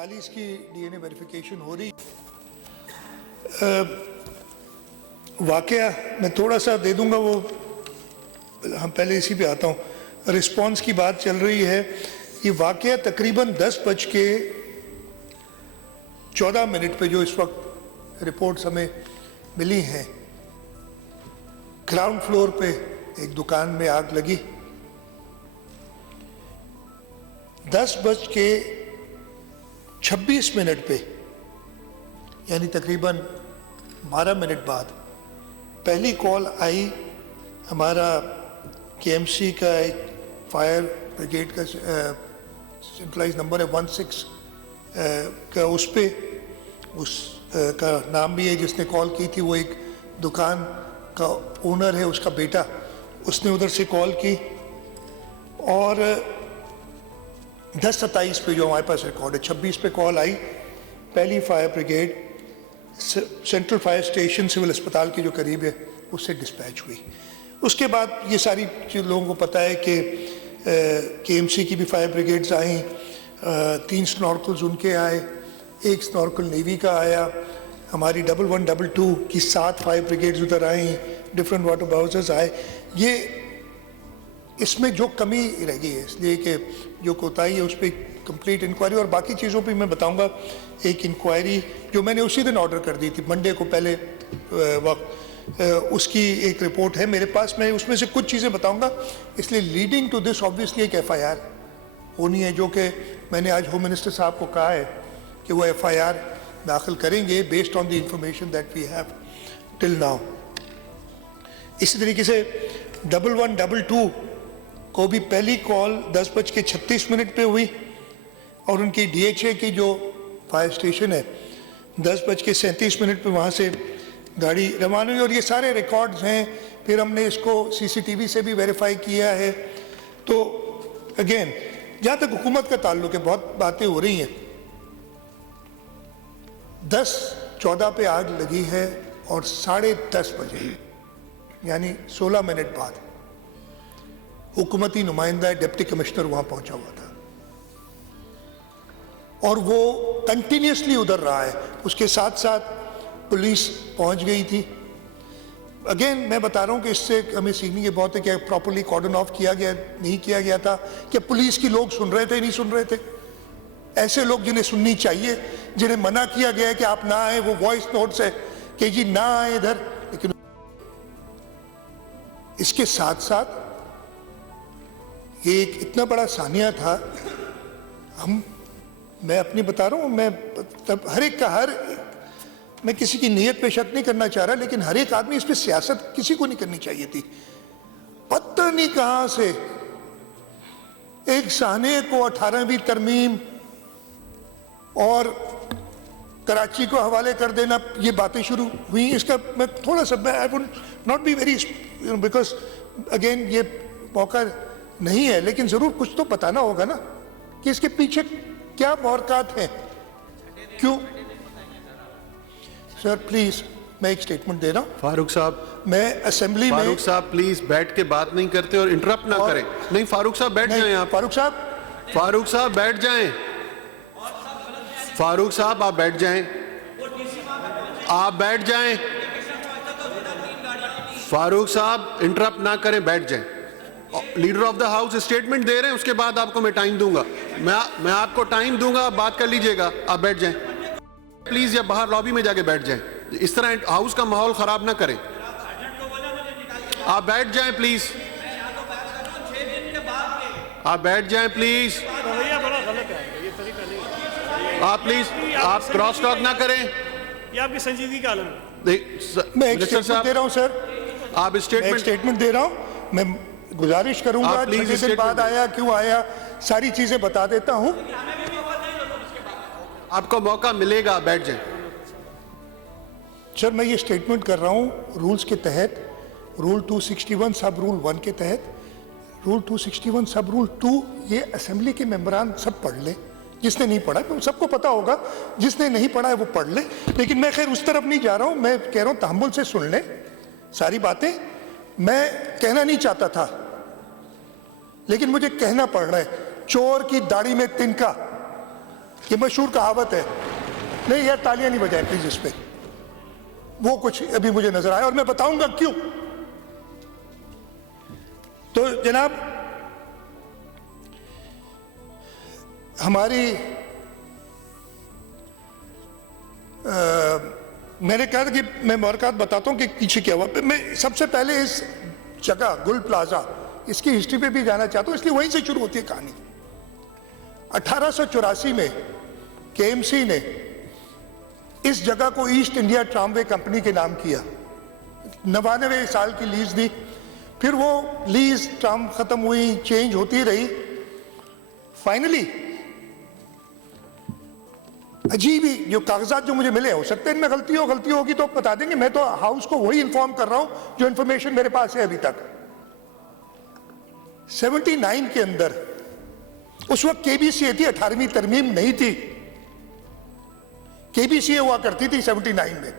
48 की DNA verification हो रही। वाकया मैं थोड़ा सा दे दूंगा, वो हम पहले इसी पे आता हूँ। रिस्पांस की बात चल रही है। ये वाकया तकरीबन 10:14 पे जो इस वक्त रिपोर्ट्स हमें मिली हैं, ग्राउंड फ्लोर पे एक दुकान में आग लगी। 10:26 पे यानी तकरीबन 12 मिनट बाद पहली कॉल आई। हमारा केएमसी का एक फायर ब्रिगेड का सेंट्रलाइज नंबर है 16 का, उस पे उसका नाम भी है जिसने कॉल की थी, वो एक दुकान का ओनर है, उसका बेटा, उसने उधर से कॉल की। और 10:27 पे जो हमारे पास रिकॉर्ड है, 26 पे कॉल आई। पहली fire brigade central fire station civil अस्पताल के जो करीब है उससे डिस्पैच हुई। उसके बाद ये सारी लोगों को पता है कि केएमसी की भी फायर ब्रिगेड्स आई, 3 स्नॉर्कल्स उनके आए, 1 स्नॉर्कल नेवी का आया, हमारी 1122 की 7 फायर ब्रिगेड्स उधर आई, डिफरेंट वाटर बाउसेस आए। ये इसमें जो कमी रह गई है, इसलिए कि जो कोताही है उस पर कंप्लीट इंक्वायरी, और बाकी चीज़ों पे मैं बताऊंगा। एक इंक्वायरी जो मैंने उसी दिन ऑर्डर कर दी थी, मंडे को पहले वक्त, उसकी एक रिपोर्ट है मेरे पास। मैं उसमें से कुछ चीज़ें बताऊंगा। इसलिए लीडिंग टू दिस ऑब्वियसली एक FIR होनी है, जो कि मैंने आज होम मिनिस्टर साहब को कहा है कि वो FIR दाखिल करेंगे based on the information that we have till now. इसी तरीके से 1122 को भी पहली कॉल 10:36 पे हुई, और उनकी DHA की जो फायर स्टेशन है 10:37 पे वहाँ से गाड़ी रवाना हुई, और ये सारे रिकॉर्ड्स हैं। फिर हमने इसको CCTV से भी वेरीफाई किया है। तो अगेन, जहाँ तक हुकूमत का ताल्लुक है, बहुत बातें हो रही हैं। 10:14 पे आग लगी है और 10:30 बजे यानी 16 मिनट बाद हुकूमती नुमाइंदा डिप्टी कमिश्नर वहाँ पहुँचा हुआ था, और वो कंटिन्यूसली उधर रहा है। उसके साथ साथ पुलिस पहुंच गई थी। अगेन मैं बता रहा हूं कि इससे हमें सीखने की बहुत है कि प्रॉपर्ली कॉर्डन ऑफ किया गया, नहीं किया गया था, कि पुलिस की लोग सुन रहे थे, नहीं सुन रहे थे। ऐसे लोग जिन्हें सुननी चाहिए, जिन्हें मना किया गया है कि आप ना आए, वो वॉइस नोट्स है कि जी ना आए इधर। लेकिन इसके साथ साथ ये एक इतना बड़ा सानिया था। मैं अपनी बता रहा हूँ, मैं तब हर एक का मैं किसी की नीयत पे शक नहीं करना चाह रहा, लेकिन हर एक आदमी इस पे सियासत किसी को नहीं करनी चाहिए थी। पता नहीं कहां से एक साने को 18वीं तरमीम और कराची को हवाले कर देना, ये बातें शुरू हुई। इसका मैं थोड़ा सा, I would not be very, because again ये मौका नहीं है, लेकिन जरूर कुछ तो बताना होगा ना कि इसके पीछे क्या मुहरकात हैं, क्यों। सर प्लीज, मैं एक स्टेटमेंट दे रहा हूं। फारूक साहब, मैं असेंबली में, फारूक साहब प्लीज बैठ के बात नहीं करते और इंटरप्ट ना करें। नहीं फारूक साहब बैठ जाएं आप। फारूक साहब बैठ जाएं। फारूक साहब आप बैठ जाएं, आप बैठ जाएं। फारूक साहब इंटरप्ट ना करें, बैठ जाएं। Leader of the house statement दे रहे हैं, उसके बाद आपको मैं टाइम दूंगा। मैं आपको टाइम दूंगा, आप बात कर लीजिएगा। आप बैठ जाएं प्लीज, या बाहर लॉबी में जाके बैठ जाएं। इस तरह हाउस का माहौल खराब ना करें। आप बैठ जाएं प्लीज, आप बैठ जाएं प्लीज। आप प्लीज, आप क्रॉस टॉक ना करें। ये आपकी संजीदगी का आलम है। मैं एक स्टेटमेंट दे रहा हूं सर, आप स्टेटमेंट दे रहा हूं। मैं गुजारिश करूंगा, 6 दिन बाद आया, क्यों आया, सारी चीजें बता देता हूं। आपको मौका मिलेगा, बैठ जाएं। सर मैं ये स्टेटमेंट कर रहा हूं रूल्स के तहत, रूल 261 सब रूल 1 के तहत, रूल 261 सब रूल 2। ये असेंबली के मेंबरान सब पढ़ ले, जिसने नहीं पढ़ा है सबको पता होगा, जिसने नहीं पढ़ा है वो पढ़ ले। लेकिन मैं खैर उस तरफ नहीं जा रहा हूं, मैं कह रहा हूं तहम्मुल से सुन ले सारी बातें। मैं कहना नहीं चाहता था, लेकिन मुझे कहना पड़ रहा है। चोर की दाढ़ी में तिनका, یہ مشہور کہاوت ہے. نہیں یار تالیاں نہیں بجائیں پلیز اس پہ, وہ کچھ ابھی مجھے نظر آیا اور میں بتاؤں گا کیوں. تو جناب ہماری میں نے کہا کہ میں محرکات بتاتا ہوں کہ پیچھے کیا ہوا. میں سب سے پہلے اس جگہ گل پلازا اس کی ہسٹری پہ بھی جانا چاہتا ہوں, اس لیے وہیں سے شروع ہوتی ہے کہانی. 1884 میں کے ایم سی نے اس جگہ کو ایسٹ انڈیا ٹراموے کمپنی کے نام کیا. 99 سال کی لیز دی. پھر وہ لیز ٹرام ختم ہوئی, چینج ہوتی رہی. فائنلی عجیب ہی جو کاغذات جو مجھے ملے, ہو سکتے ہیں ان میں غلطی ہوگی تو بتا دیں گے. میں تو ہاؤس کو وہی انفارم کر رہا ہوں جو انفارمیشن میرے پاس ہے ابھی تک. 79 کے اندر اس وقت کے بی سی اے تھی, 18ویں ترمیم نہیں تھی. کے بی سی اے ہوا کرتی تھی 79 میں.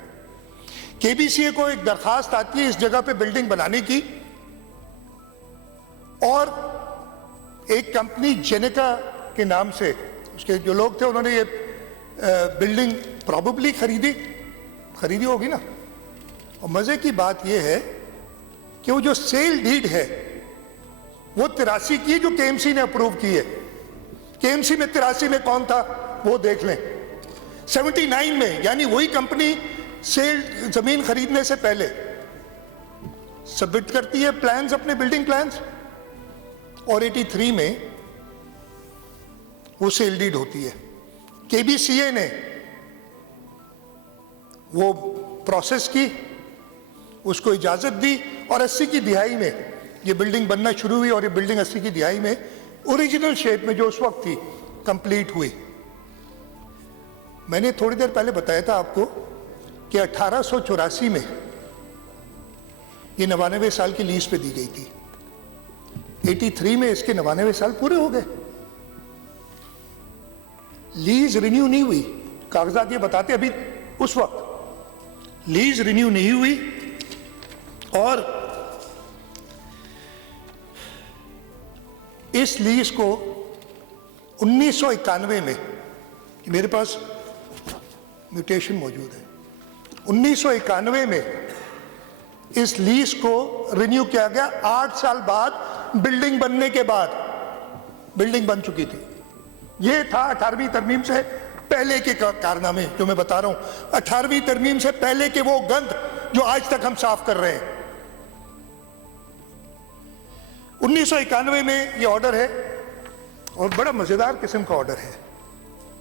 کے بی سی اے کو ایک درخواست آتی ہے اس جگہ پہ بلڈنگ بنانے کی, اور ایک کمپنی جینیکا کے نام سے اس کے جو لوگ تھے انہوں نے یہ بلڈنگ پروبیبلی خریدی ہوگی نا. اور مزے کی بات یہ ہے کہ وہ جو سیل ڈیڈ ہے وہ 83 کی جو کے ایم سی نے اپروو کی ہے. کے ایم سی میں 83 میں کون تھا وہ دیکھ لیں. 79 میں یعنی وہی کمپنی سیل زمین خریدنے سے پہلے سبمٹ کرتی ہے پلانز, اپنے بلڈنگ پلانز, اور 83 میں وہ سیل ڈیڈ ہوتی ہے. کے بی سی اے نے وہ پروسیس کی, اس کو اجازت دی, اور 80 کی دہائی میں یہ بلڈنگ بننا شروع ہوئی, اور یہ بلڈنگ 80 کی دہائی میں اوریجنل شیپ میں جو اس وقت تھی کمپلیٹ ہوئی. میں نے تھوڑی دیر پہلے بتایا تھا آپ کو کہ 1884 میں یہ 99 سال کی لیز پہ دی گئی تھی. 83 میں اس کے 99 سال پورے ہو گئے. لیز رینیو نہیں ہوئی. کاغذات یہ بتاتے ابھی اس وقت لیز رینیو نہیں ہوئی, اور اس لیز کو 1991 میں, میرے پاس میوٹیشن موجود ہے, 1991 میں اس لیز کو رینیو کیا گیا. 8 سال بعد بلڈنگ بننے کے بعد بلڈنگ بن چکی تھی. یہ تھا 18ویں ترمیم سے پہلے کے کارنامے جو میں بتا رہا ہوں. 18ویں ترمیم سے پہلے کے وہ گند جو آج تک ہم صاف کر رہے ہیں. 1991 میں یہ آرڈر ہے, اور بڑا مزیدار قسم کا آرڈر ہے.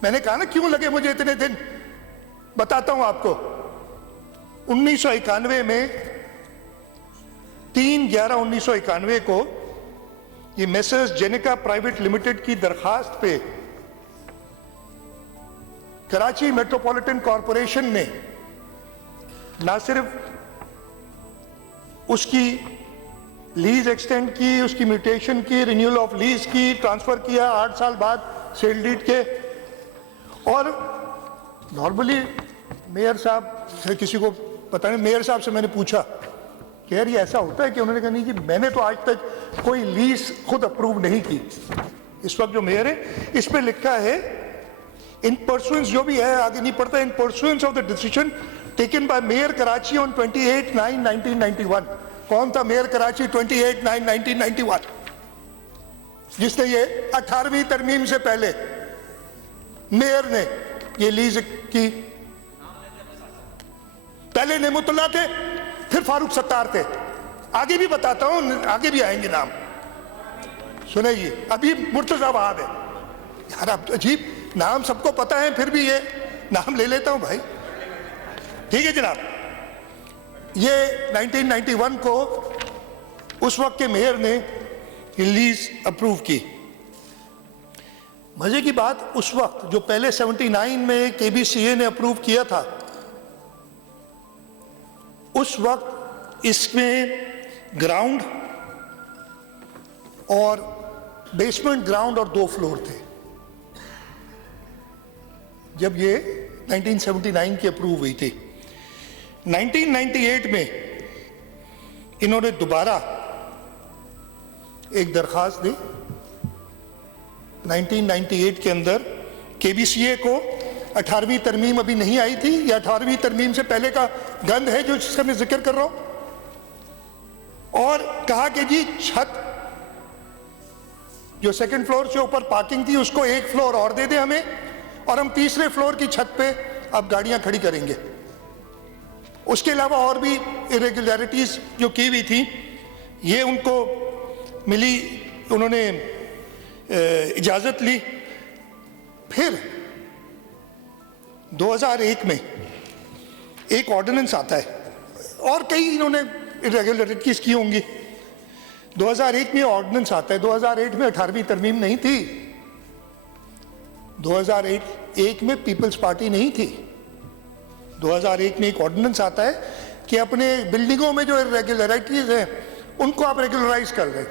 میں نے کہا نا کیوں لگے مجھے اتنے دن, بتاتا ہوں آپ کو. 1991 میں 3/11/1991 کو یہ میسرز جینیکا پرائیویٹ لمیٹڈ کی درخواست پہ کراچی میٹروپولیٹن کارپوریشن نے نہ صرف اس کی لیز ایکسٹینڈ کی, اس کی میوٹیشن کی, رینیول آف لیز کی, ٹرانسفر کیا 8 سال بعد سیل ڈیڈ کے. اور نارملی میئر صاحب سے کسی کو پتہ نہیں, میئر صاحب سے میں نے پوچھا کہ یار یہ ایسا ہوتا ہے کہ انہوں نے کہا نہیں جی میں نے تو آج تک کوئی لیز خود اپروو نہیں کی. اس وقت جو میئر ہے اس پہ لکھا ہے ان پرسوئنس, جو بھی ہے آگے نہیں پڑھتا, in pursuance of the decision taken by mayor Karachi on 28/9/1991. کون تھا میئر کراچی 28/9/1991 جس نے یہ 18ویں ترمیم سے پہلے میئر نے یہ لیز کی. پہلے نعمت اللہ تھے, پھر فاروق ستار تھے. آگے بھی بتاتا ہوں, آگے بھی آئیں گے نام. سنیں یہ ابھی مرتضیٰ وہاب ہے. یار اب عجیب نام سب کو پتہ ہے, پھر بھی یہ نام لے لیتا ہوں بھائی. ٹھیک ہے جناب, یہ 1991 کو اس وقت کے میئر نے لیز اپروو کی. مزے کی بات, اس وقت جو پہلے 79 میں کے بی سی اے نے اپروو کیا تھا, اس وقت اس میں گراؤنڈ اور بیسمنٹ گراؤنڈ اور 2 فلور تھے. جب یہ 1979 کی اپروو ہوئی تھی. 1998 میں انہوں نے دوبارہ ایک درخواست دی. 1998 کے اندر KBCA को 18वीं तरमीम अभी नहीं आई थी, या 18वीं तरमीम से पहले का गंद है जो जिसका मैं जिक्र कर रहा हूं, और कहा कि जी छत जो सेकंड फ्लोर से ऊपर पार्किंग थी उसको एक फ्लोर और दे दे हमें, और हम तीसरे फ्लोर की छत पे अब गाड़ियां खड़ी करेंगे। उसके अलावा और भी इरेगुलरिटीज जो की हुई थी ये उनको मिली, उन्होंने इजाज़त ली। फिर 2001 में एक ऑर्डिनेंस आता है, और कई इन्होंने इरेगुलरिटीज की होंगी। 2001 में ऑर्डिनेंस आता है, 2008 में 18वीं तरमीम नहीं थी, 2001 में पीपल्स पार्टी नहीं थी। 2001 में एक ऑर्डिनेंस आता है कि अपने बिल्डिंगों में जो इरेगुलरिटीज हैं उनको आप रेगुलराइज कर दें।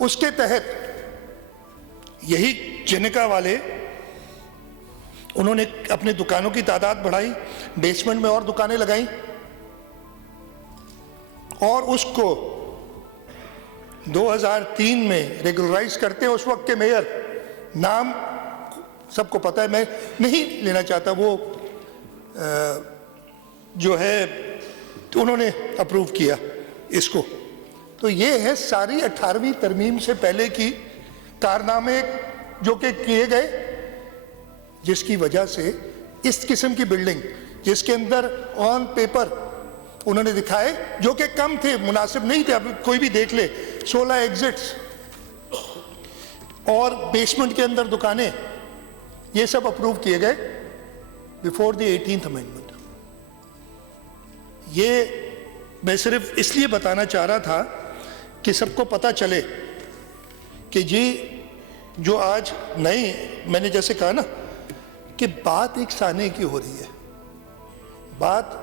उसके तहत यही जिनका वाले उन्होंने अपने दुकानों की तादाद बढ़ाई, बेसमेंट में और दुकानें लगाई, और उसको 2003 में रेगुलराइज करते हैं। उस वक्त के मेयर, नाम सबको पता है, मैं नहीं लेना चाहता, वो जो है तो उन्होंने अप्रूव किया इसको। तो ये है सारी 18वीं तरमीम से पहले की कारनामे जो कि किए गए, जिसकी वजह से इस किस्म की बिल्डिंग जिसके अंदर ऑन पेपर उन्होंने दिखाए जो कि कम थे, मुनासिब नहीं थे, अब कोई भी देख ले, 16 एग्जिट्स और बेसमेंट के अंदर दुकानें, ये सब अप्रूव किए गए बिफोर द 18th अमेंडमेंट। ये मैं सिर्फ इसलिए बताना चाह रहा था कि सबको पता चले कि जी जो आज नई, मैंने जैसे कहा ना कि बात एक साने की हो रही है, बात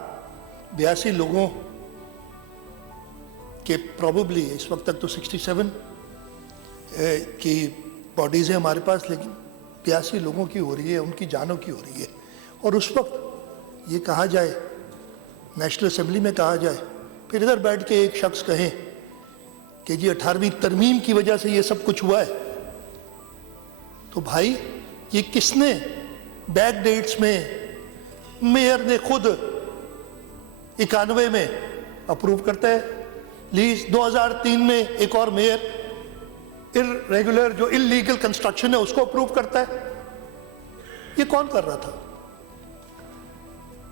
82 लोगों के, प्रॉबेबली इस वक्त तक तो 67 की बॉडीज हैं हमारे पास, लेकिन 82 लोगों की हो रही है, उनकी जानों की हो रही है। और उस वक्त ये कहा जाए, नेशनल असेंबली में कहा जाए, फिर इधर बैठ के एक शख्स कहे कि जी 18वीं तरमीम की वजह से ये सब कुछ हुआ है, तो भाई ये किसने बैक डेट्स में, मेयर ने खुद 91 में अप्रूव करता है लीज, 2003 में एक और मेयर इरेगुलर जो इलीगल कंस्ट्रक्शन है उसको अप्रूव करता है। ये कौन कर रहा था?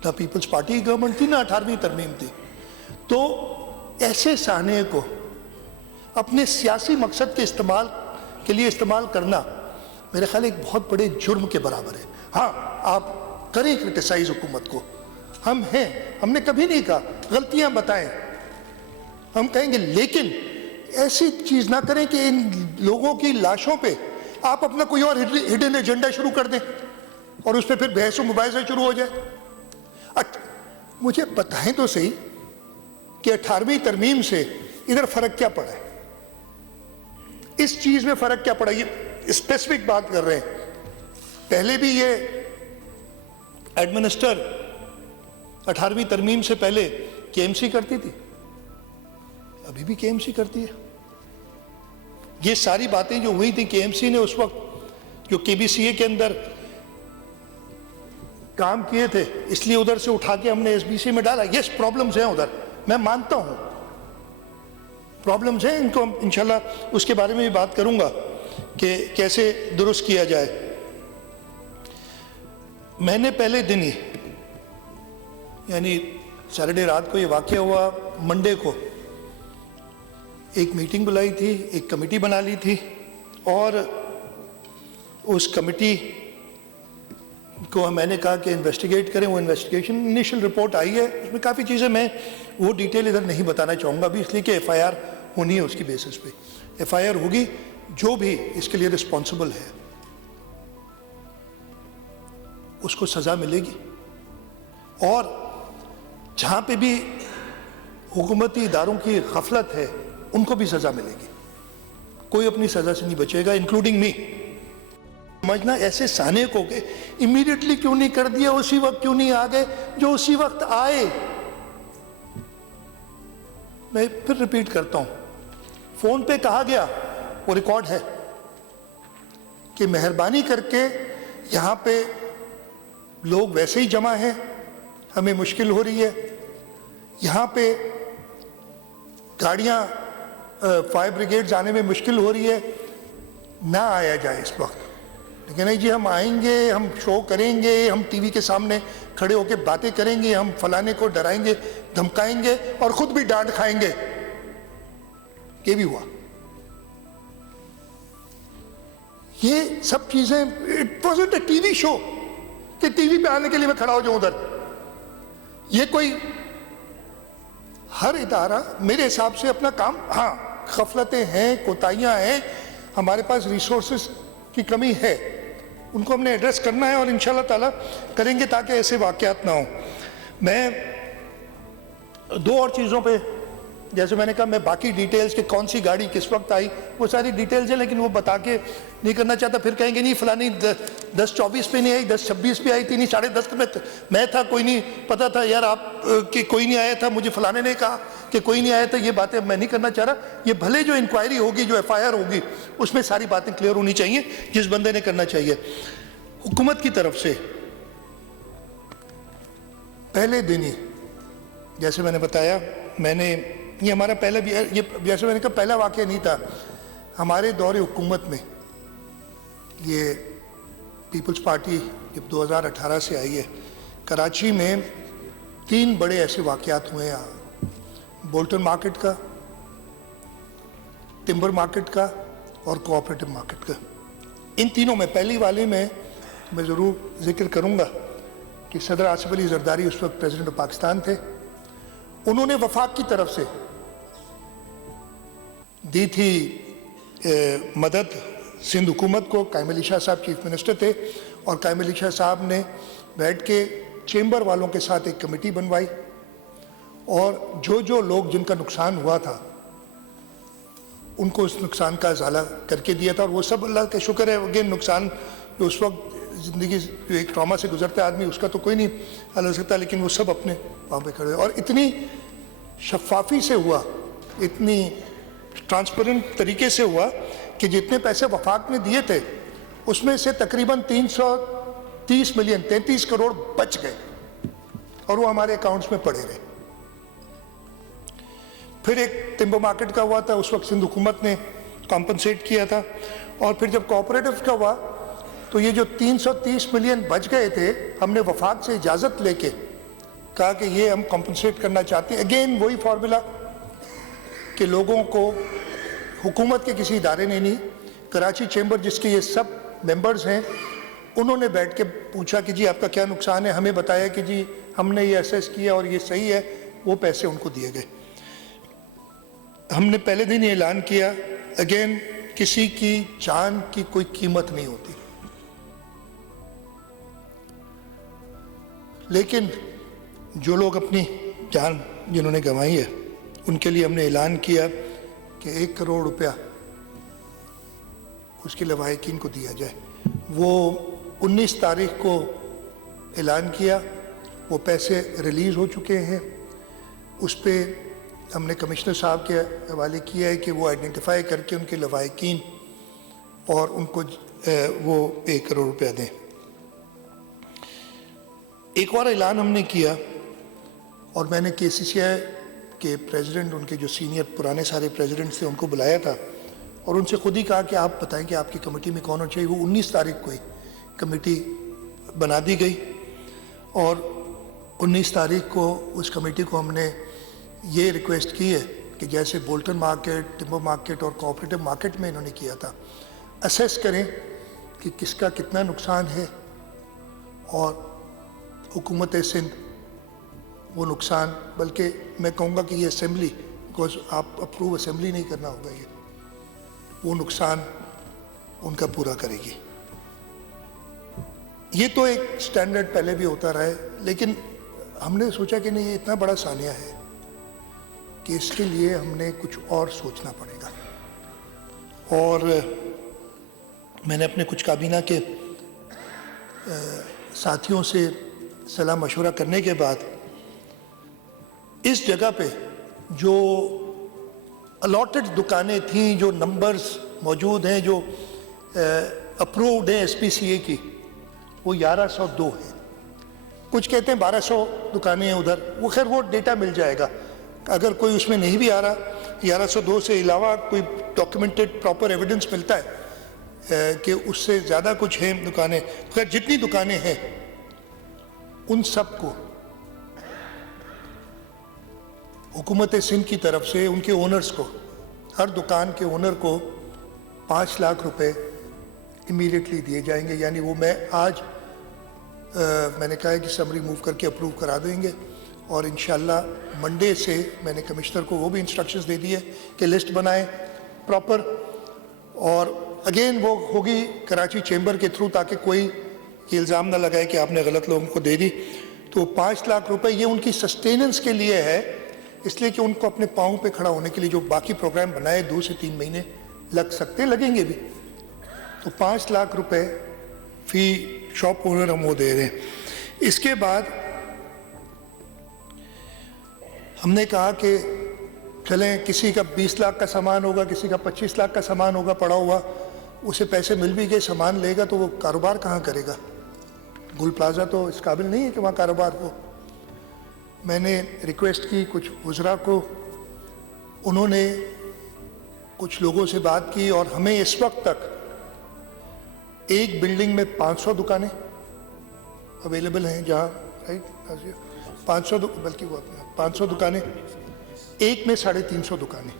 ना पीपल्स पार्टी की गवर्नमेंट थी, ना 18वीं तरमीम थी। तो ऐसे साने को अपने सियासी मकसद के इस्तेमाल के लिए इस्तेमाल करना मेरे ख्याल एक बहुत बड़े जुर्म के बराबर है। हाँ, आप करें क्रिटिसाइज हुकूमत को, हम हैं, हमने कभी नहीं कहा गलतियां बताएं, हम कहेंगे, लेकिन ऐसी चीज ना करें कि इन लोगों की लाशों पे आप अपना कोई और हिडन एजेंडा शुरू कर दें और उस पर फिर बहस व मुबाहिसा शुरू हो जाए। मुझे बताएं तो सही कि 18वीं तरमीम से इधर फर्क क्या पड़ा है, इस चीज में फर्क क्या पड़ा? ये स्पेसिफिक बात कर रहे हैं। पहले भी ये एडमिनिस्टर 18वीं तरमीम से पहले KMC करती थी, अभी भी KMC करती है। ये सारी बातें जो हुई थी, KMC ने उस वक्त जो KBCA के अंदर काम किए थे, इसलिए उधर से उठा के हमने SBC में डाला। यस, प्रॉब्लम्स हैं उधर, मैं मानता हूं प्रॉब्लम्स हैं, इनको इंशाल्लाह उसके बारे में भी बात करूंगा कि कैसे दुरुस्त किया जाए। मैंने पहले दिन ही, यानी सैटरडे रात को ये वाकया हुआ, मंडे को एक मीटिंग बुलाई थी, एक कमेटी बना ली थी, और उस कमेटी को मैंने कहा कि इन्वेस्टिगेट करें। वो इन्वेस्टिगेशन इनिशियल रिपोर्ट आई है, उसमें काफ़ी चीज़ें मैं वो डिटेल इधर नहीं बताना चाहूँगा अभी, इसलिए कि FIR होनी है, उसकी बेसिस पे FIR होगी, जो भी इसके लिए रिस्पॉन्सिबल है उसको सज़ा मिलेगी, और जहाँ पे भी हुकूमती इदारों की गफलत है उनको भी सज़ा मिलेगी, कोई अपनी सज़ा से नहीं बचेगा, इंक्लूडिंग मी। समझना ऐसे साने को के इमीडिएटली क्यों नहीं कर दिया, उसी वक्त क्यों नहीं आ गए जो उसी वक्त आए। मैं फिर रिपीट करता हूं, फोन पे कहा गया, वो रिकॉर्ड है کہ مہربانی کر کے یہاں پہ لوگ ویسے ہی جمع ہیں, ہمیں مشکل ہو رہی ہے, یہاں پہ گاڑیاں فائر بریگیڈز آنے میں مشکل ہو رہی ہے, نہ آیا جائے اس وقت. لیکن نہیں جی ہم آئیں گے, ہم شو کریں گے, ہم ٹی وی کے سامنے کھڑے ہو کے باتیں کریں گے, ہم فلانے کو ڈرائیں گے, دھمکائیں گے اور خود بھی ڈانٹ کھائیں گے. یہ بھی ہوا. یہ سب چیزیں it wasn't a T V show کہ ٹی وی پہ آنے کے لیے میں کھڑا ہو جاؤں ادھر. یہ کوئی ہر ادارہ میرے حساب سے اپنا کام, ہاں غفلتیں ہیں, کوتاہیاں ہیں, ہمارے پاس ریسورسز کی کمی ہے, ان کو ہم نے ایڈریس کرنا ہے اور انشاءاللہ تعالیٰ کریں گے تاکہ ایسے واقعات نہ ہوں. میں دو اور چیزوں پہ, جیسے میں نے کہا میں باقی ڈیٹیلز کہ کون سی گاڑی کس وقت آئی وہ ساری ڈیٹیلز ہیں, لیکن وہ بتا کے نہیں کرنا چاہتا. پھر کہیں گے نہیں فلانی 10:24 پہ نہیں آئی, 10:26 پہ آئی تھی, نہیں 10:30 میں تھا, کوئی نہیں پتا تھا یار آپ کہ کوئی نہیں آیا تھا, مجھے فلانے نے کہا کہ کوئی نہیں آیا تھا. یہ باتیں میں نہیں کرنا چاہ رہا. یہ بھلے جو انکوائری ہوگی, جو ایف آئی آر ہوگی, اس میں ساری باتیں کلیئر ہونی چاہیے جس بندے نے کرنا چاہیے. حکومت کی طرف سے پہلے دن ہی جیسے میں نے بتایا, میں نے یہ ہمارا پہلا بھی یہ جیسے میں نے کہا پہلا واقعہ نہیں تھا ہمارے دور حکومت میں. یہ پیپلز پارٹی جب 2018 سے آئی ہے, کراچی میں 3 بڑے ایسے واقعات ہوئے ہیں, بولٹن مارکیٹ کا, ٹمبر مارکیٹ کا اور کوآپریٹو مارکیٹ کا. ان تینوں میں پہلی والے میں ضرور ذکر کروں گا کہ صدر آصف علی زرداری اس وقت پریزیڈنٹ آف پاکستان تھے. انہوں نے وفاق کی طرف سے دی تھی مدد سندھ حکومت کو. قائم علی شاہ صاحب چیف منسٹر تھے اور قائم علی شاہ صاحب نے بیٹھ کے چیمبر والوں کے ساتھ ایک کمیٹی بنوائی اور جو لوگ جن کا نقصان ہوا تھا ان کو اس نقصان کا ازالہ کر کے دیا تھا. اور وہ سب اللہ کا شکر ہے, اگین نقصان جو اس وقت زندگی ایک ٹراما سے گزرتا ہے آدمی, اس کا تو کوئی نہیں حل ہو سکتا, لیکن وہ سب اپنے وہاں پہ کھڑے. اور اتنی شفافی سے ہوا, اتنی ٹرانسپیرنٹ طریقے سے ہوا کہ جتنے پیسے وفاق نے دیے تھے اس میں سے تقریباً 330 ملین 33 کروڑ بچ گئے اور وہ ہمارے اکاؤنٹس میں پڑے رہے. پھر ایک ٹمبر مارکیٹ کا ہوا تھا, اس وقت سندھ حکومت نے کمپنسیٹ کیا تھا. اور پھر جب کوآپریٹو کا ہوا تو یہ جو 330 ملین بچ گئے تھے, ہم نے وفاق سے اجازت لے کے کہا کہ یہ ہم کمپنسیٹ کرنا چاہتے ہیں. اگین وہی فارمولا کہ لوگوں کو حکومت کے کسی ادارے نے نہیں, کراچی چیمبر جس کے یہ سب ممبرز ہیں انہوں نے بیٹھ کے پوچھا کہ جی آپ کا کیا نقصان ہے, ہمیں بتایا کہ جی ہم نے یہ اسیس کیا اور یہ صحیح ہے, وہ پیسے ان کو دیے گئے. ہم نے پہلے دن یہ اعلان کیا, اگین کسی کی جان کی کوئی قیمت نہیں ہوتی, لیکن جو لوگ اپنی جان جنہوں نے گنوائی ہے ان کے لیے ہم نے اعلان کیا کہ 1 کروڑ روپیہ اس کے لواحقین کو دیا جائے. وہ 19 تاریخ کو اعلان کیا, وہ پیسے ریلیز ہو چکے ہیں. اس پہ ہم نے کمشنر صاحب کے حوالے کیا ہے کہ وہ آئیڈینٹیفائی کر کے ان کے لواحقین اور ان کو وہ 1 کروڑ روپیہ دیں. ایک اور اعلان ہم نے کیا اور میں نے KCCI کے پریزیڈنٹ, ان کے جو سینئر پرانے سارے پریزیڈنٹس تھے ان کو بلایا تھا اور ان سے خود ہی کہا کہ آپ بتائیں کہ آپ کی کمیٹی میں کون ہونا چاہیے. وہ 19 تاریخ کو ہی کمیٹی بنا دی گئی اور 19 تاریخ کو اس کمیٹی کو ہم نے یہ ریکویسٹ کی ہے کہ جیسے بولٹن مارکیٹ, ٹمبر مارکیٹ اور کوآپریٹو مارکیٹ میں انہوں نے کیا تھا, اسیس کریں کہ کس کا کتنا نقصان ہے اور حکومت سندھ وہ نقصان, بلکہ میں کہوں گا کہ یہ اسمبلی, بیکاز آپ اپروو اسمبلی نہیں کرنا ہوگا, وہ نقصان ان کا پورا کرے گی. یہ تو ایک سٹینڈرڈ پہلے بھی ہوتا رہا ہے, لیکن ہم نے سوچا کہ نہیں, یہ اتنا بڑا سانحہ ہے کہ اس کے لیے ہم نے کچھ اور سوچنا پڑے گا. اور میں نے اپنے کچھ کابینہ کے ساتھیوں سے صلاح مشورہ کرنے کے بعد اس جگہ پہ جو الاٹڈ دکانیں تھیں, جو نمبرز موجود ہیں, جو अप्रूव्ड है SPCA की, वो 1102 है। कुछ कहते हैं 1200 दुकानें हैं उधर, वो खैर वो डेटा मिल जाएगा। अगर कोई उसमें नहीं भी आ रहा, 1102 से अलावा कोई डॉक्यूमेंटेड प्रॉपर एविडेंस मिलता है कि उससे ज़्यादा कुछ हैं दुकानें, खैर जितनी दुकानें हैं उन सब को हुकूमत सिंध की तरफ से उनके ओनर्स को, हर दुकान के ओनर को 5 लाख रुपए इमीडिएटली दिए जाएंगे। यानी वो मैं आज मैंने कहा है कि समरी मूव करके अप्रूव करा देंगे और इंशाल्लाह मंडे से मैंने कमिश्नर को वो भी इंस्ट्रक्शंस दे दिए कि लिस्ट बनाएं प्रॉपर, और अगेन वो होगी कराची चेंबर के थ्रू, ताकि कोई ये इल्ज़ाम ना लगाए कि आपने गलत लोगों को दे दी। तो 5 लाख रुपए ये उनकी सस्टेनेंस के लिए है, इसलिए कि उनको अपने पाँव पे खड़ा होने के लिए जो बाकी प्रोग्राम बनाए 2 से 3 महीने लग सकते, लगेंगे भी। तो 5 लाख रुपए फी शॉप ओनर हम वो दे रहे हैं। इसके बाद हमने कहा कि चलें, किसी का 20 लाख का सामान होगा, किसी का 25 लाख का सामान होगा पड़ा हुआ, उसे पैसे मिल भी गए, सामान लेगा तो वो कारोबार कहाँ करेगा? गुल प्लाजा तो इस काबिल नहीं है कि वहाँ कारोबार हो। मैंने रिक्वेस्ट की कुछ वज़रा को, उन्होंने कुछ लोगों से बात की और हमें इस वक्त तक एक बिल्डिंग में 500 दुकानें अवेलेबल हैं, जहाँ राइट 500 बल्कि वो 500 दुकानें, एक में 350 दुकानें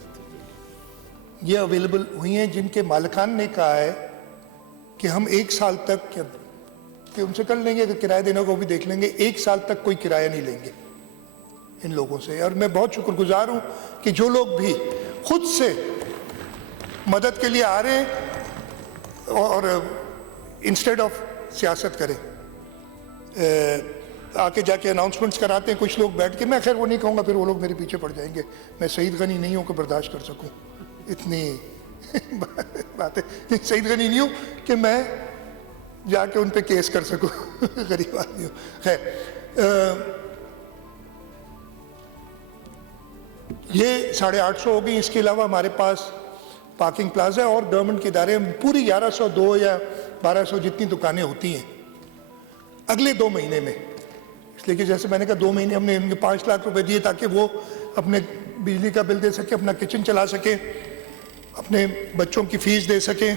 ये अवेलेबल हुई हैं, जिनके मालिकान ने कहा है कि हम 1 साल तक कि उनसे कर लेंगे, अगर किराया देने को भी देख लेंगे, 1 साल तक कोई किराया नहीं लेंगे इन लोगों से। और मैं बहुत शुक्रगुजार हूँ कि जो लोग भी खुद से मदद के लिए आ रहे हैं और इंस्टेड ऑफ सियासत करें, आके जाके अनाउंसमेंट्स कराते हैं कुछ लोग बैठ के। मैं खैर वो नहीं कहूँगा, फिर वो लोग मेरे पीछे पड़ जाएंगे। मैं सईद गनी नहीं हूँ कि बर्दाश्त कर सकूँ इतनी बातें, सईद गनी नहीं हूँ कि मैं जाके उन पे केस कर सकूँ गरीब आदमी हूँ। खैर ये 850 हो गई। इसके अलावा हमारे पास पार्किंग प्लाजा और गवर्नमेंट के इदारे, पूरी 1102 या 1200 जितनी दुकानें होती हैं अगले 2 महीने में, इसलिए कि जैसे मैंने कहा 2 महीने हमने इनके 5 लाख रुपए दिए ताकि वो अपने बिजली का बिल दे सके, अपना किचन चला सके, अपने बच्चों की फीस दे सके।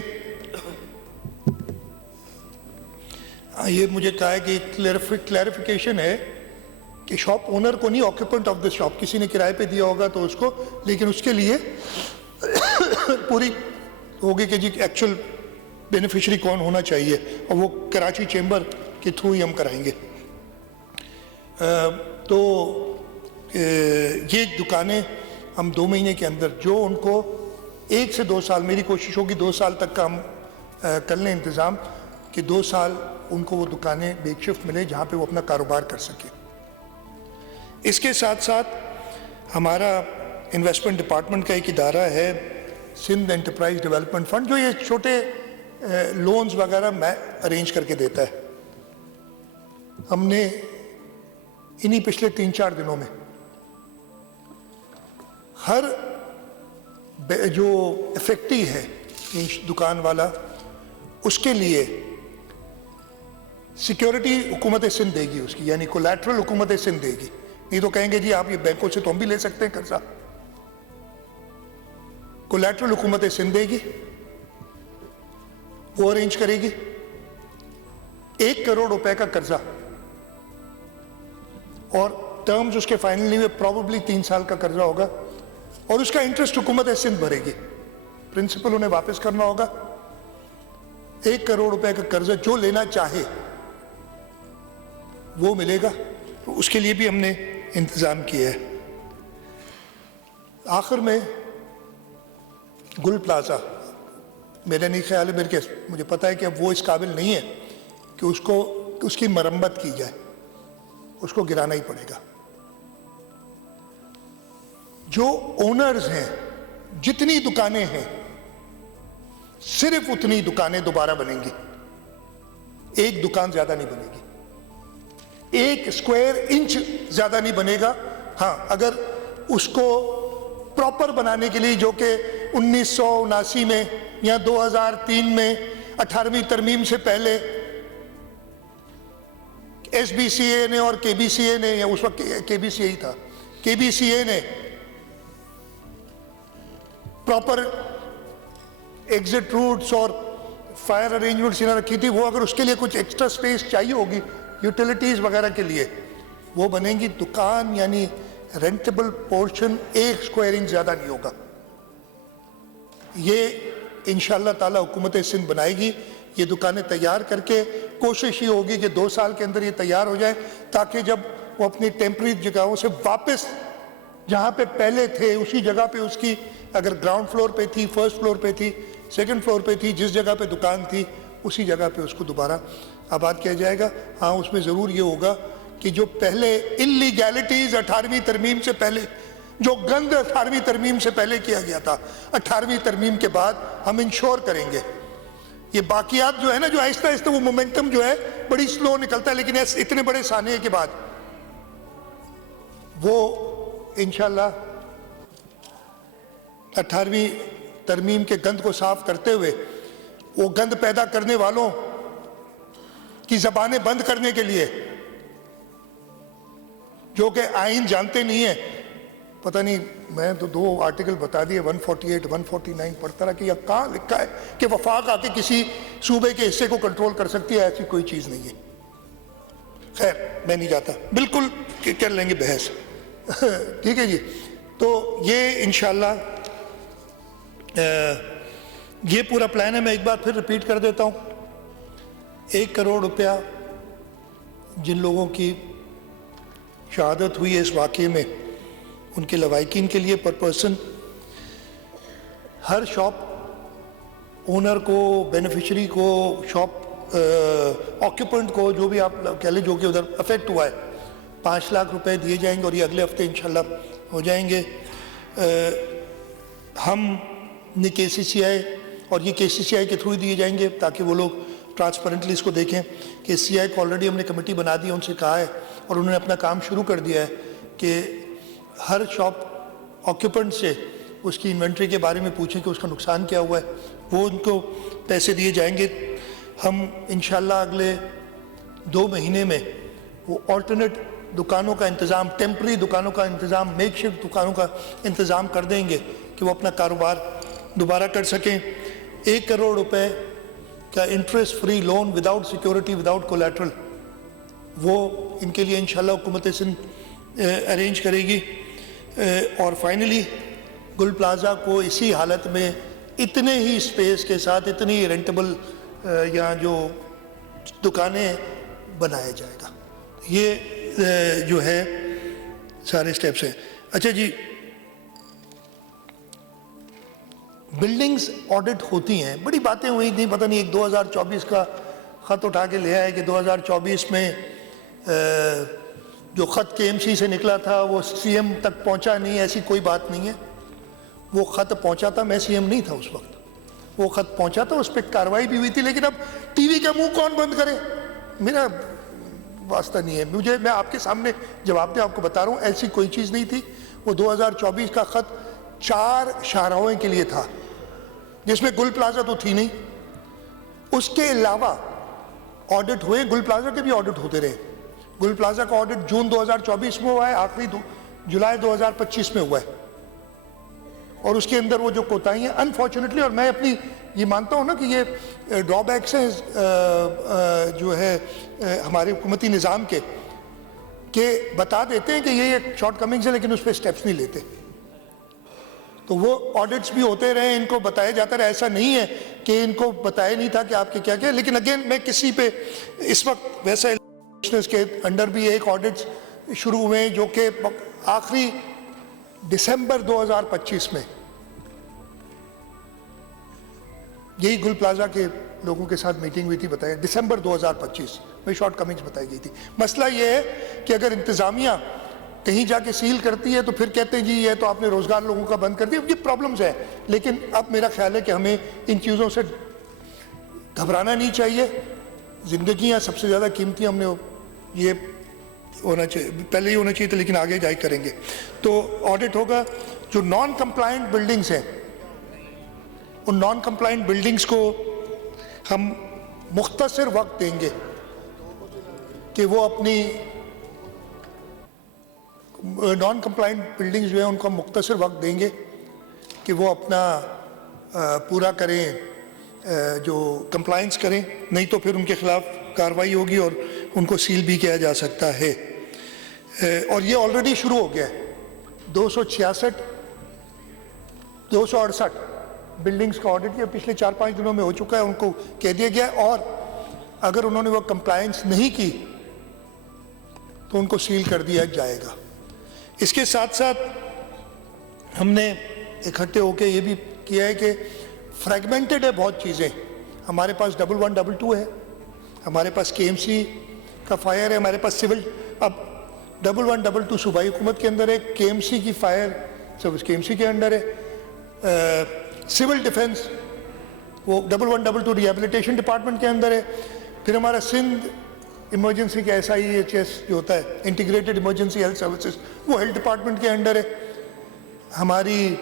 ये मुझे कहा है कि क्लैरिफिकेशन है कि शॉप ओनर को नहीं, ऑक्यूपेंट ऑफ द शॉप, किसी ने किराए पे दिया होगा तो उसको, लेकिन उसके लिए पूरी होगी कि जी एक्चुअल बेनिफिशियरी कौन होना चाहिए, और वो कराची चेंबर के थ्रू ही हम कराएंगे। तो ये दुकानें हम 2 महीने के अंदर, जो उनको 1 से 2 साल, मेरी कोशिश होगी 2 साल तक का हम कर लें इंतज़ाम, कि 2 साल उनको वो दुकानें बेकशिफ्ट मिले जहाँ पे वो अपना कारोबार कर सके। इसके साथ साथ हमारा इन्वेस्टमेंट डिपार्टमेंट का एक इदारा है, सिंध एंटरप्राइज डेवलपमेंट फंड, जो ये छोटे लोन्स वगैरह मैं अरेंज करके देता है। हमने इन्हीं पिछले 3-4 दिनों में हर जो इफेक्टी है दुकान वाला, उसके लिए सिक्योरिटी हुकूमत सिंध देगी उसकी, यानी कोलैटरल हुकूमत सिंध देगी। नहीं तो कहेंगे जी आप ये बैंकों से तो हम भी ले सकते हैं कर्जा, कोलैटरल हुकूमत सिंध देगी, वो अरेंज करेगी। 1 करोड़ रुपए का कर्जा, और टर्म्स उसके फाइनल नहीं हुए, प्रॉबेबली 3 साल का कर्जा होगा, और उसका इंटरेस्ट हुकूमत सिंध भरेगी, प्रिंसिपल उन्हें वापस करना होगा। 1 करोड़ रुपए का कर्जा जो लेना चाहे वो मिलेगा, तो उसके लिए भी हमने इंतज़ाम किया है। आखिर में गुल प्लाजा, मेरा नहीं ख्याल है, मुझे पता है कि अब वो इस काबिल नहीं है कि उसकी मरम्मत की जाए, उसको गिराना ही पड़ेगा। जो ओनर्स हैं, जितनी दुकानें हैं, सिर्फ उतनी दुकानें दोबारा बनेंगी, एक दुकान ज्यादा नहीं बनेगी, 1 स्क्वायर इंच ज्यादा नहीं बनेगा। हाँ, अगर उसको प्रॉपर बनाने के लिए, जो कि 1979 में या 2003 में 18वीं तरमीम से पहले SBCA ने और KBCA ने, या उस वक्त KBCA ही था, KBCA ने प्रॉपर एग्जिट रूट्स और फायर अरेंजमेंट्स यहाँ रखी थी। वो अगर उसके लिए कुछ एक्स्ट्रा स्पेस चाहिए होगी यूटिलिटीज वगैरह के लिए, वो बनेंगी। दुकान यानी रेंटेबल पोर्शन 1 स्क्वायर इंच ज़्यादा नहीं होगा। ये इंशाअल्लाह ताला हुकूमत सिंध बनाएगी। ये दुकानें तैयार करके कोशिश ये होगी कि 2 साल के अंदर ये तैयार हो जाए, ताकि जब वो अपनी टेम्परेरी जगहों से वापस जहाँ पे पहले थे उसी जगह पे उसकी, अगर ग्राउंड फ्लोर पे थी, फर्स्ट फ्लोर पे थी, सेकंड फ्लोर पे थी, जिस जगह पे दुकान थी उसी जगह पे उसको दोबारा आबाद किया जाएगा। हाँ, उसमें ज़रूर ये होगा कि जो पहले इलीगैलिटीज़ 18वीं तरमीम से पहले, जो गंद 18वीं तरमीम से पहले किया गया था, 18वीं तरमीम के बाद हम इंश्योर करेंगे। ये बाकियात जो है ना, जो आहिस्ता आहिस्ता वो मोमेंटम जो है बड़ी स्लो निकलता है, लेकिन इतने बड़े सानिए के बाद वो इंशाल्लाह 18वीं तरमीम के गंद को साफ करते हुए, वो गंद पैदा करने वालों की जबानें बंद करने के लिए, जो कि आइन जानते नहीं है, पता नहीं, मैं तो 2 आर्टिकल बता दिए, 148 149 पढ़ता रहा कि यह कहाँ लिखा है कि वफाक आके किसी सूबे के हिस्से को कंट्रोल कर सकती है। ऐसी कोई चीज़ नहीं है। खैर, मैं नहीं जाता, बिल्कुल कर लेंगे बहस। ठीक है जी। तो ये इंशाल्लाह ये पूरा प्लान है। मैं एक बार फिर रिपीट कर देता हूँ। 1 करोड़ रुपया जिन लोगों की शहादत हुई है इस वाक़े में, उनके लवाकिन के लिए पर पर्सन, हर शॉप ओनर को, बेनिफिशरी को, शॉप ऑक्यूपेंट को, जो भी आप कह लें जो कि उधर अफेक्ट हुआ है, 5 लाख रुपए दिए जाएंगे और ये अगले हफ्ते इंशाल्लाह हो जाएंगे। हमने KCCI, और ये KCCI के थ्रू ही दिए जाएंगे ताकि वो लोग ट्रांसपेरेंटली इसको देखें। KCCI को ऑलरेडी हमने कमेटी बना दी है, उनसे कहा है और उन्होंने अपना काम शुरू कर दिया है कि हर शॉप ऑक्यूपेंट से उसकी इन्वेंट्री के बारे में पूछें कि उसका नुकसान क्या हुआ है, वो उनको पैसे दिए जाएंगे। हम इंशाल्लाह अगले 2 महीने में वो ऑल्टरनेट दुकानों का इंतज़ाम, टेम्पररी दुकानों का इंतज़ाम, मेकशिफ्ट दुकानों का इंतज़ाम कर देंगे कि वो अपना कारोबार दोबारा कर सकें। 1 करोड़ रुपए का interest free loan without security, without collateral, वो इनके लिए इंशाल्लाह हुकूमत सिंध अरेंज करेगी। और फाइनली गुल प्लाजा को इसी हालत में, इतने ही स्पेस के साथ, इतनी रेंटेबल या जो दुकानें बनाया जाएगा। ये जो है सारे स्टेप्स हैं। अच्छा जी, बिल्डिंग्स ऑडिट होती हैं, बड़ी बातें हुई थी, पता नहीं एक 2024 का ख़त उठा के ले आए कि 2024 में जो ख़त KMC से निकला था वो CM तक पहुंचा नहीं। ऐसी कोई बात नहीं है। वो ख़त पहुंचा था, मैं CM नहीं था उस वक्त, वो ख़त पहुंचा था, उस पर कार्रवाई भी हुई थी। लेकिन अब TV का मुंह कौन बंद करे, मेरा वास्ता नहीं है मुझे, मैं आपके सामने जवाब दे आपको बता रहा हूँ, ऐसी कोई चीज़ नहीं थी। वो 2024 का ख़त 4 शाहराहों के लिए था, जिसमें गुल प्लाजा तो थी नहीं। उसके अलावा ऑडिट हुए, गुल प्लाजा के भी ऑडिट होते रहे। गुल प्लाजा का ऑडिट जून 2024 में हुआ है, आखिरी जुलाई 2025 में हुआ है। और उसके अंदर वो जो कोताही है अनफॉर्चुनेटली, और मैं अपनी ये मानता हूँ ना कि ये ड्रॉबैक्स हैं जो है हमारे हुकूमती निज़ाम के बता देते हैं कि ये शॉर्ट कमिंग्स है, लेकिन उस पर स्टेप्स नहीं लेते। तो वो ऑडिट्स भी होते रहे, इनको बताया जाता रहा। ऐसा नहीं है कि इनको बताया नहीं था कि आपके क्या क्या। लेकिन अगेन मैं किसी पे इस वक्त वैसा के अंडर भी एक ऑडिट्स शुरू हुए जो कि आखिरी दिसंबर 2025 में यही गुल प्लाजा के लोगों के साथ मीटिंग हुई थी, बताया दिसंबर 2025 में शॉर्ट कमिंग्स बताई गई थी। मसला ये है कि अगर इंतज़ामिया कहीं जाके सील करती है तो फिर कहते हैं जी ये तो आपने रोज़गार लोगों का बंद कर दिया। ये प्रॉब्लम्स है, लेकिन अब मेरा ख्याल है कि हमें इन चीज़ों से घबराना नहीं चाहिए। ज़िंदगियाँ सबसे ज़्यादा कीमती, हमने ये होना चाहिए, पहले ही होना चाहिए था, लेकिन आगे जाके करेंगे। तो ऑडिट होगा। जो नॉन कंप्लायंट बिल्डिंग्स हैं, उन नॉन कंप्लायंट बिल्डिंग्स को ہم مختصر وقت دیں گے کہ وہ اپنی نان کمپلائنٹ بلڈنگز جو ہیں ان کو ہم مختصر وقت دیں گے کہ وہ اپنا پورا کریں، جو کمپلائنس کریں، نہیں تو پھر ان کے خلاف کارروائی ہوگی اور ان کو سیل بھی کیا جا سکتا ہے۔ اور یہ آلریڈی شروع ہو گیا ہے، 268 بلڈنگز کا آڈٹ یہ پچھلے 4-5 دنوں میں ہو چکا ہے، ان کو کہہ دیا گیا ہے، اور اگر انہوں نے وہ کمپلائنس نہیں کی تو ان کو سیل کر دیا جائے گا۔ اس کے ساتھ ساتھ ہم نے اکٹھے ہو کے یہ بھی کیا ہے کہ فریگمنٹڈ ہے بہت چیزیں، ہمارے پاس 1122 ہے، ہمارے پاس KMC کا فائر ہے، ہمارے پاس سول، اب 1122 صوبائی حکومت کے اندر ہے، KMC کی فائر سروس KMC کے انڈر ہے، سول ڈیفنس وہ 1122 ریہیبلیٹیشن ڈپارٹمنٹ کے اندر ہے، پھر ہمارا سندھ ایمرجنسی کا SIEHS جو ہوتا ہے انٹیگریٹڈ ایمرجنسی ہیلتھ سروسز وہ ہیلتھ ڈپارٹمنٹ کے انڈر ہے، ہماری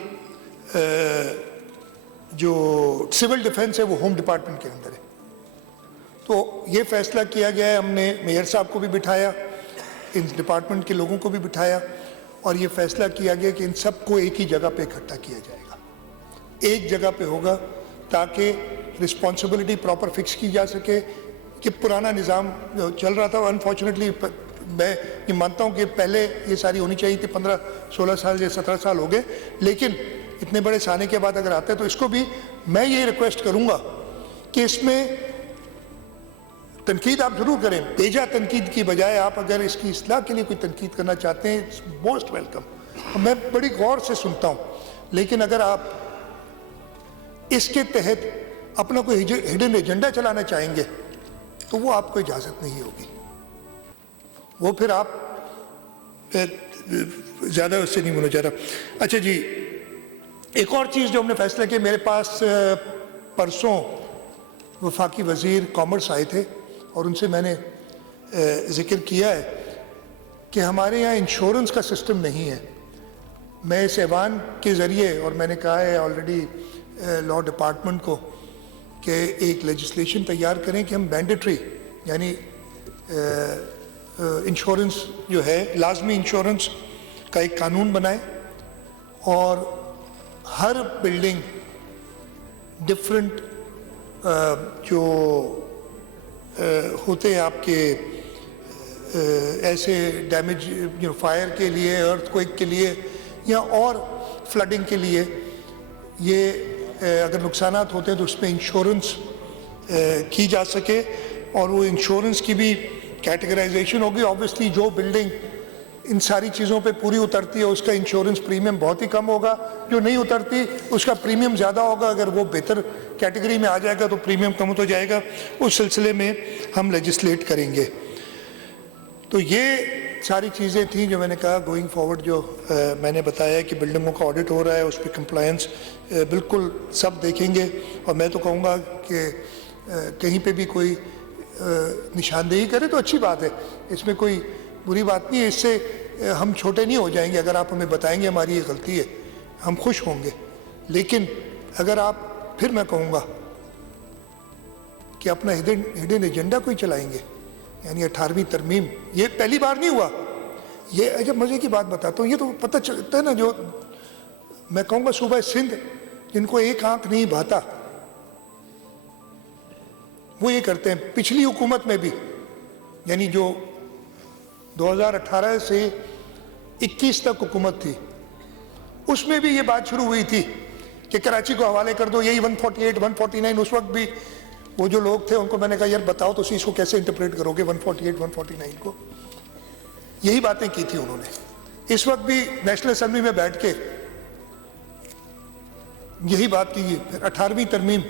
جو سول ڈیفنس ہے وہ ہوم ڈپارٹمنٹ کے اندر ہے۔ تو یہ فیصلہ کیا گیا ہے، ہم نے میئر صاحب کو بھی بٹھایا، ان ڈپارٹمنٹ کے لوگوں کو بھی بٹھایا، اور یہ فیصلہ کیا گیا کہ ان سب کو ایک ہی جگہ پہ اکٹھا کیا جائے گا، ایک جگہ پہ ہوگا تاکہ رسپانسبلٹی پراپر فکس کی جا سکے۔ کہ پرانا نظام جو چل رہا تھا انفارچونیٹلی میں یہ مانتا ہوں کہ پہلے یہ ساری ہونی چاہیے تھی، 15-16 سال یا 17 سال ہو گئے، لیکن اتنے بڑے سانے کے بعد اگر آتے ہیں تو اس کو بھی میں یہ ریکویسٹ کروں گا کہ اس میں تنقید آپ ضرور کریں، بیجا تنقید کی بجائے آپ اگر اس کی اصلاح کے لیے کوئی تنقید کرنا چاہتے ہیں موسٹ ویلکم، میں بڑی غور سے سنتا ہوں، لیکن اگر آپ اس کے تحت اپنا کوئی ہڈن ایجنڈا چلانا چاہیں گے تو وہ آپ کو اجازت نہیں ہوگی، وہ پھر آپ زیادہ اس سے نہیں ہونا چاہ رہا۔ اچھا جی، ایک اور چیز جو ہم نے فیصلہ کیا، میرے پاس پرسوں وفاقی وزیر کامرس آئے تھے اور ان سے میں نے ذکر کیا ہے کہ ہمارے یہاں انشورنس کا سسٹم نہیں ہے۔ میں اس ایوان کے ذریعے، اور میں نے کہا ہے آلریڈی لاء ڈپارٹمنٹ کو، کہ ایک لیجسلیشن تیار کریں کہ ہم مینڈیٹری یعنی انشورنس جو ہے لازمی انشورنس کا ایک قانون بنائیں، اور ہر بلڈنگ ڈفرنٹ جو ہوتے ہیں آپ کے ایسے ڈیمیج فائر کے لیے، ارتھ کوئک کے لیے، یا اور فلڈنگ کے لیے، یہ اگر نقصانات ہوتے ہیں تو اس میں انشورنس کی جا سکے، اور وہ انشورنس کی بھی کیٹیگرائزیشن ہوگی۔ آبویسلی جو بلڈنگ ان ساری چیزوں پہ پوری اترتی ہے اس کا انشورنس پریمیم بہت ہی کم ہوگا، جو نہیں اترتی اس کا پریمیم زیادہ ہوگا، اگر وہ بہتر کیٹیگری میں آ جائے گا تو پریمیم کم ہو جائے گا۔ اس سلسلے میں ہم لیجسلیٹ کریں گے۔ تو یہ ساری چیزیں تھیں جو میں نے کہا گوئنگ فارورڈ، جو میں نے بتایا کہ بلڈنگوں کا آڈٹ ہو رہا ہے، اس پہ کمپلائنس بالکل سب دیکھیں گے، اور میں تو کہوں گا کہ کہیں پہ بھی کوئی نشاندہی کرے تو اچھی بات ہے، اس میں کوئی بری بات نہیں ہے، اس سے ہم چھوٹے نہیں ہو جائیں گے۔ اگر آپ ہمیں بتائیں گے ہماری یہ غلطی ہے، ہم خوش ہوں گے، لیکن اگر آپ پھر میں کہوں گا کہ اپنا ہڈن ایجنڈا کوئی چلائیں گے، یعنی 18ویں ترمیم، یہ پہلی بار نہیں ہوا۔ یہ جب مزے کی بات بتاتا ہوں، یہ تو پتہ چلتا ہے نا، جو میں کہوں گا صوبہ سندھ جن کو ایک آنکھ نہیں بھاتا وہ یہ کرتے ہیں۔ پچھلی حکومت میں بھی، یعنی جو 2018 سے 21 تک حکومت تھی، اس میں بھی یہ بات شروع ہوئی تھی کہ کراچی کو حوالے کر دو، یہی 148 149، اس وقت بھی وہ جو لوگ تھے ان کو میں نے کہا یار بتاؤ تو اس کو کیسے انٹرپریٹ کرو گے 148 149 کو، یہی باتیں کی تھی انہوں نے۔ اس وقت بھی نیشنل اسمبلی میں بیٹھ کے یہی بات کی، پھر 18ویں ترمیم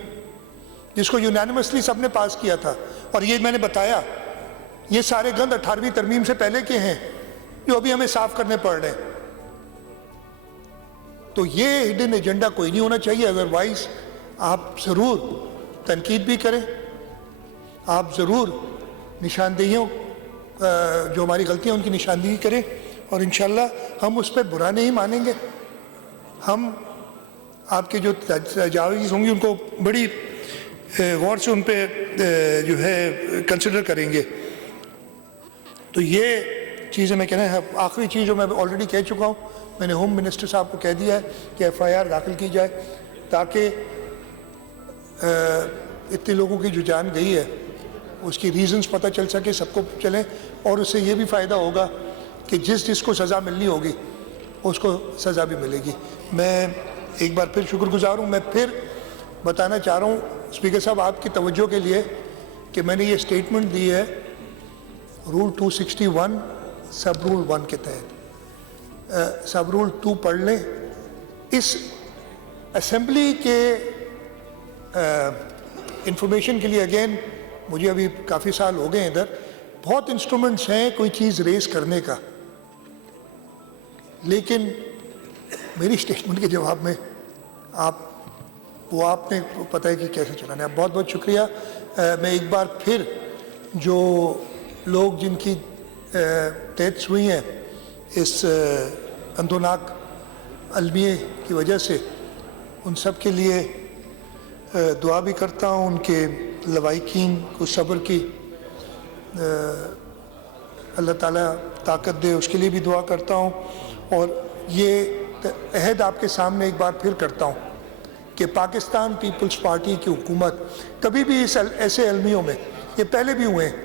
جس کو یونینیمسلی سب نے پاس کیا تھا، اور یہ میں نے بتایا یہ سارے گند 18ویں ترمیم سے پہلے کے ہیں جو ابھی ہمیں صاف کرنے پڑ رہے ہیں۔ تو یہ ہڈن ایجنڈا کوئی نہیں ہونا چاہیے، ادروائز آپ ضرور تنقید بھی کریں، آپ ضرور نشاندہیوں جو ہماری غلطیاں ان کی نشاندہی کریں، اور انشاءاللہ ہم اس پہ برا نہیں مانیں گے۔ ہم آپ کے جو تجاویز ہوں گی ان کو بڑی غور سے ان پہ جو ہے کنسیڈر کریں گے. تو یہ چیزیں میں کہنا ہے. آخری چیز جو میں آلریڈی کہہ چکا ہوں, میں نے ہوم منسٹر صاحب کو کہہ دیا ہے کہ ایف آئی آر داخل کی جائے تاکہ اتنے لوگوں کی جو جان گئی ہے اس کی ریزنز پتہ چل سکے, سب کو چلیں, اور اس سے یہ بھی فائدہ ہوگا کہ جس کو سزا ملنی ہوگی اس کو سزا بھی ملے گی. میں ایک بار پھر شکر گزار ہوں. میں پھر بتانا چاہ رہا ہوں اسپیکر صاحب آپ کی توجہ کے لیے کہ میں نے یہ اسٹیٹمنٹ دی ہے رول 261 سب رول 1 کے تحت. سب رول 2 پڑھ لیں. اس اسمبلی کے انفارمیشن کے لیے اگین مجھے ابھی کافی سال ہو گئے ادھر, بہت انسٹرومنٹس ہیں کوئی چیز ریز کرنے کا, لیکن میری اسٹیٹمنٹ کے جواب میں آپ نے پتہ ہے کہ کیسے چلانا ہے. بہت بہت شکریہ. میں ایک بار پھر جو لوگ جن کی ڈیتھس ہوئی ہیں اس اندوناک المیے کی وجہ سے, ان سب کے لیے دعا بھی کرتا ہوں. ان کے لواحقین کو صبر کی اللہ تعالیٰ طاقت دے, اس کے لیے بھی دعا کرتا ہوں. اور یہ عہد آپ کے سامنے ایک بار پھر کرتا ہوں کہ پاکستان پیپلز پارٹی کی حکومت کبھی بھی ایسے المیوں میں, یہ پہلے بھی ہوئے ہیں,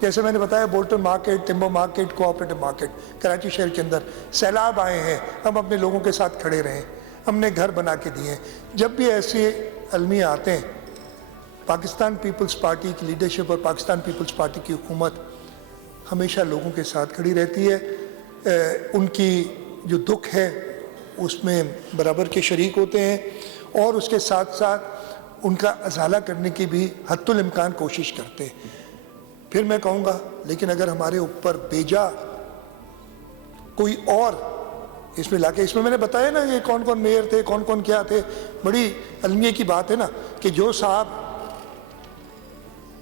جیسے میں نے بتایا Bolton market, timber market, cooperative market, Karachi شہر کے اندر سیلاب آئے ہیں, ہم اپنے لوگوں کے ساتھ کھڑے رہے, ہم نے گھر بنا کے دیے ہیں. جب بھی ایسے المیے آتے ہیں, پاکستان پیپلز پارٹی کی لیڈرشپ اور پاکستان پیپلز پارٹی کی حکومت ہمیشہ لوگوں کے ساتھ کھڑی رہتی ہے. ان کی جو دکھ ہے اس میں برابر کے شریک ہوتے ہیں, اور اس کے ساتھ ساتھ ان کا ازالہ کرنے کی بھی حتی الامکان کوشش کرتے ہیں. پھر میں کہوں گا لیکن اگر ہمارے اوپر بیجا کوئی اور اس میں لا کے, اس میں نے بتایا نا یہ کون کون میئر تھے, کون کون کیا تھے, بڑی المیے کی بات ہے نا کہ جو صاحب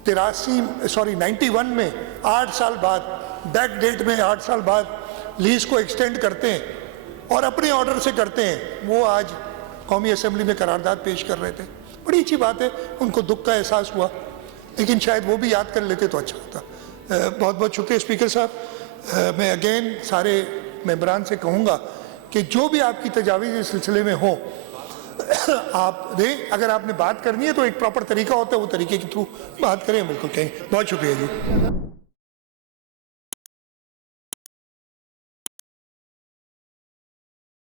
91 میں 8 سال بعد, بیک ڈیٹ میں 8 سال بعد لیز کو ایکسٹینڈ کرتے ہیں اور اپنے آرڈر سے کرتے ہیں, وہ آج قومی اسمبلی میں قرارداد پیش کر رہے تھے. بڑی اچھی بات ہے, ان کو دکھ کا احساس ہوا, لیکن شاید وہ بھی یاد کر لیتے تو اچھا ہوتا. بہت بہت شکریہ اسپیکر صاحب. میں اگین سارے ممبران سے کہوں گا کہ جو بھی آپ کی تجاویز اس سلسلے میں ہوں آپ دیں. اگر آپ نے بات کرنی ہے تو ایک پراپر طریقہ ہوتا ہے, وہ طریقے کے تھرو بات کریں, بالکل کہیں. بہت شکریہ جی.